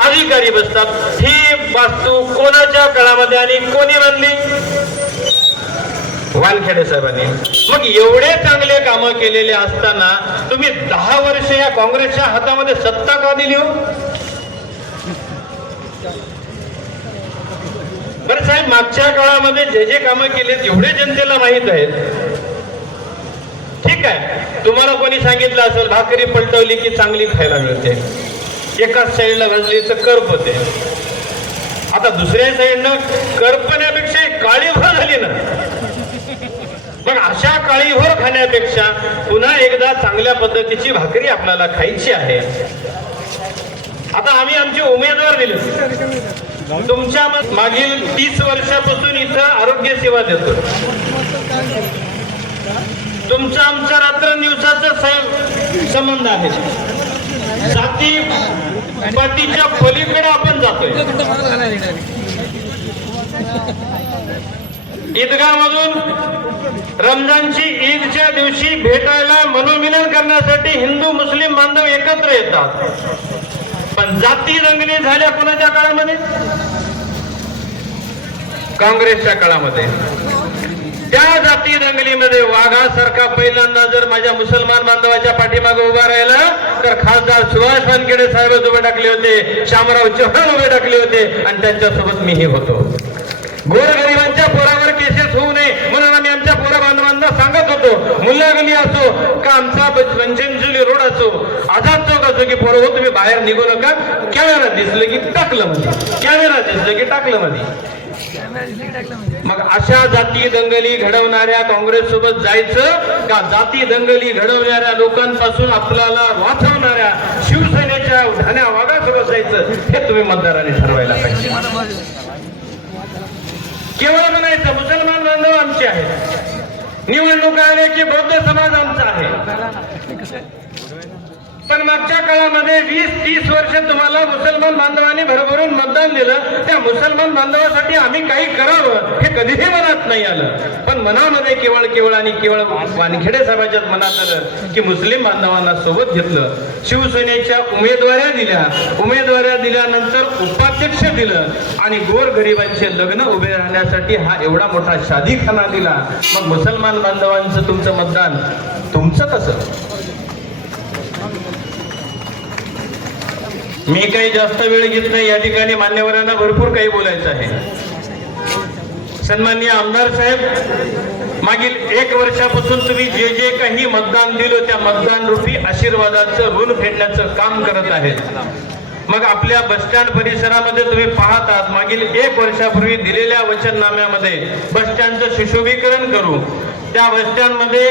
अधिकारी बसतात। ही वास्तू कोणाच्या काळामध्ये आणि कोणी बांधली? वानखेडे साहेबांनी। मग एवढे चांगले कामं केलेले असताना तुम्ही 10 वर्ष या काँग्रेसच्या हातामध्ये सत्ता का दिली हो? बरं साहेब, मागच्या काळामध्ये जे जे कामं केलेत एवढे जनतेला माहित आहेत। ठीक आहे, तुम्हाला कोणी सांगितलं असेल भाकरी पलटवली की चांगली खायला मिळते, एकाच साईडला भाजली तर करप होते। आता दुसऱ्या साईडनं करपण्यापेक्षा काळीभर झाली ना। पण अशा काळीभर खाण्यापेक्षा पुन्हा एकदा चांगल्या पद्धतीची भाकरी आपल्याला खायची आहे। आता आम्ही आमचे उमेदवार दिले। तुमच्या मागील 30 वर्षापासून इथं आरोग्य सेवा देतो। तुमचा आमचा रात्रंदिवसाचा संबंध आहे। जाती पातीच्या पलीकडे आपण जातोय। ईदगाहमधून रमजानची ईदच्या दिवशी भेटायला मनोमिलन करण्यासाठी हिंदू मुस्लिम बांधव एकत्र येतात। पण जाती दंगली झाल्या कोणाच्या काळामध्ये? काँग्रेसच्या काळामध्ये। त्या जाती दंगलीमध्ये वाघासारखा पहिल्यांदा जर माझ्या मुसलमान बांधवाच्या पाठीमागे उभा राहिला तर खासदार सुभाष वानखेडे साहेब उभे टाकले होते, शामराव चव्हाण उभे टाकले होते आणि त्यांच्यासोबत मीही होतो। गोरगरिबांच्या पोरावर केसेस होऊ नये म्हणून आम्ही आमच्या पोरा बांधवांना सांगत होतो, मुल्ला गली असो का आमचा पंचमजुली रोड असो, आझाद चौक असो, की पोरं हो तुम्ही बाहेर निघू नका, कॅमेरा दिसलं की टाकलं मध्ये, कॅमेरा दिसलं की टाकलं मध्ये। मग अशा जाती दंगली घडवणाऱ्या काँग्रेस सोबत जायचं का जाती दंगली घडवणाऱ्या लोकांपासून आपल्याला वाचवणाऱ्या शिवसेनेच्या ठाण्या वाघासोबत जायचं? हे तुम्ही मतदारांनी ठरवायला पाहिजे। केवळ म्हणायचं मुसलमान बांधव आमचे आहेत, निवडणुका आल्या की बौद्ध समाज आमचा आहे। पण मागच्या काळामध्ये 20-30 वर्ष तुम्हाला मुसलमान बांधवांनी भरभरून मतदान दिलं, त्या मुसलमान बांधवासाठी आम्ही काही करावं हे कधीही मनात नाही आलं। पण मनामध्ये केवळ आणि केवळ वानखेडे साहेबांच्या मनात आलं की मुस्लिम बांधवांना सोबत घेतलं, शिवसेनेच्या उमेदवाऱ्या दिल्यानंतर उपाध्यक्ष दिलं आणि गोरगरिबांचे लग्न उभे राहण्यासाठी हा एवढा मोठा शादीखाना दिला। मग मुसलमान बांधवांचं तुमचं मतदान तुमचं कसं? मी काही जास्त वेळ घेत नाही, या ठिकाणी मान्यवरांना भरपूर काही बोलायचं आहे। सन्माननीय आमदार साहेब, मागील 1 वर्षापासून तुम्ही जे जे काही मतदान दिलं त्या मतदान रूपी आशीर्वादाचं ऋण फेडण्याचं काम करत आहेत। मग आपल्या बसस्टँड परिसरामध्ये तुम्ही पाहतात, मागील 1 वर्षापूर्वी दिलेल्या वचननाम्यामध्ये बसस्टँडचं सुशोभीकरण करू, त्या बसस्टँडमध्ये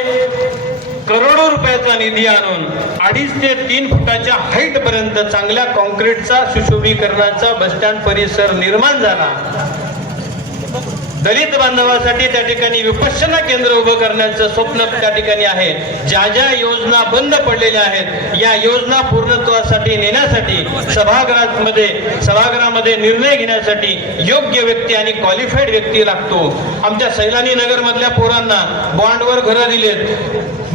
करोडो रुपयाचा निधी आणून 2.5 ते 3 फुटाच्या हाईट पर्यंत चांगल्या कॉन्क्रीटचा सुशोभीकरणाचा बसस्टँड परिसर निर्माण झाला। दलित बांधवासाठी त्या ठिकाणी विपश्यना केंद्र उभं करण्याचं स्वप्न त्या ठिकाणी आहे। ज्या ज्या योजना बंद पडलेल्या आहेत या योजना पूर्णत्वासाठी नेण्यासाठी सभागृहामध्ये निर्णय घेण्यासाठी योग्य व्यक्ती आणि क्वालिफाईड व्यक्ती लागतो। आमच्या सैलानी नगर मधल्या पोरांना बॉन्डवर घरं दिलेत,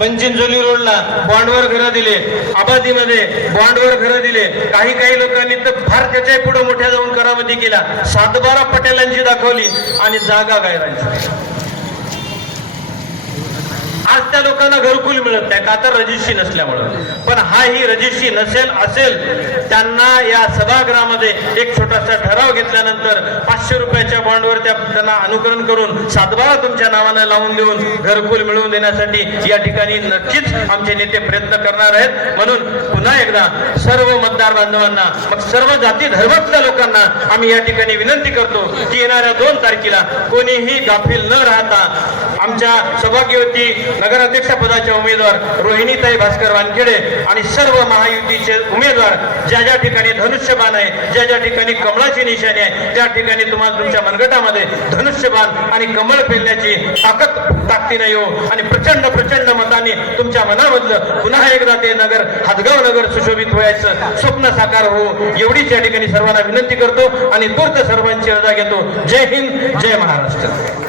पंचमजुली रोडला बॉन्डवर घरं दिले, आबादीमध्ये बॉन्डवर घरं दिले। काही लोकांनी तर फार त्याच्या पुढे मोठ्या जाऊन करामती केला, 7-12 पटेलांची दाखवली आणि जागा गायरांची। आज त्या लोकांना घरकुल मिळत नाही का तर रजिस्ट्री नसल्यामुळे। पण हा ही रजिस्ट्री असेल त्यांना या सभागृहामध्ये एक छोटासा ठराव घेतल्यानंतर 500 रुपयाच्या बॉन्डवर त्यांना अनुकरण करून 7-12 तुमच्या नावाने लावून देऊन घरकुल मिळवून देण्यासाठी या ठिकाणी नक्कीच आमचे नेते प्रयत्न करणार आहेत। म्हणून पुन्हा एकदा सर्व मतदार बांधवांना, मग सर्व जाती धर्मातल्या लोकांना आम्ही या ठिकाणी विनंती करतो की येणाऱ्या 2 तारखेला कोणीही गाफील न राहता आमच्या सौभाग्यवती नगराध्यक्ष पदाच्या उमेदवार रोहिणीताई भास्कर वानखेडे आणि सर्व महायुतीचे उमेदवार ज्या ठिकाणी धनुष्यबाण आहे, ज्या ठिकाणी कमळाची निशाणी आहे, त्या ठिकाणी तुम्हाला तुमच्या मनगटामध्ये धनुष्यबाण आणि कमळ पेलण्याची ताकदीने येऊ आणि प्रचंड मताने तुमच्या मनामधलं पुन्हा एकदा ते नगर हातगाव नगर सुशोभित व्हायचं स्वप्न साकार हो, एवढीच या ठिकाणी सर्वांना विनंती करतो आणि तूर्त सर्वांची रजा घेतो। जय हिंद, जय महाराष्ट्र।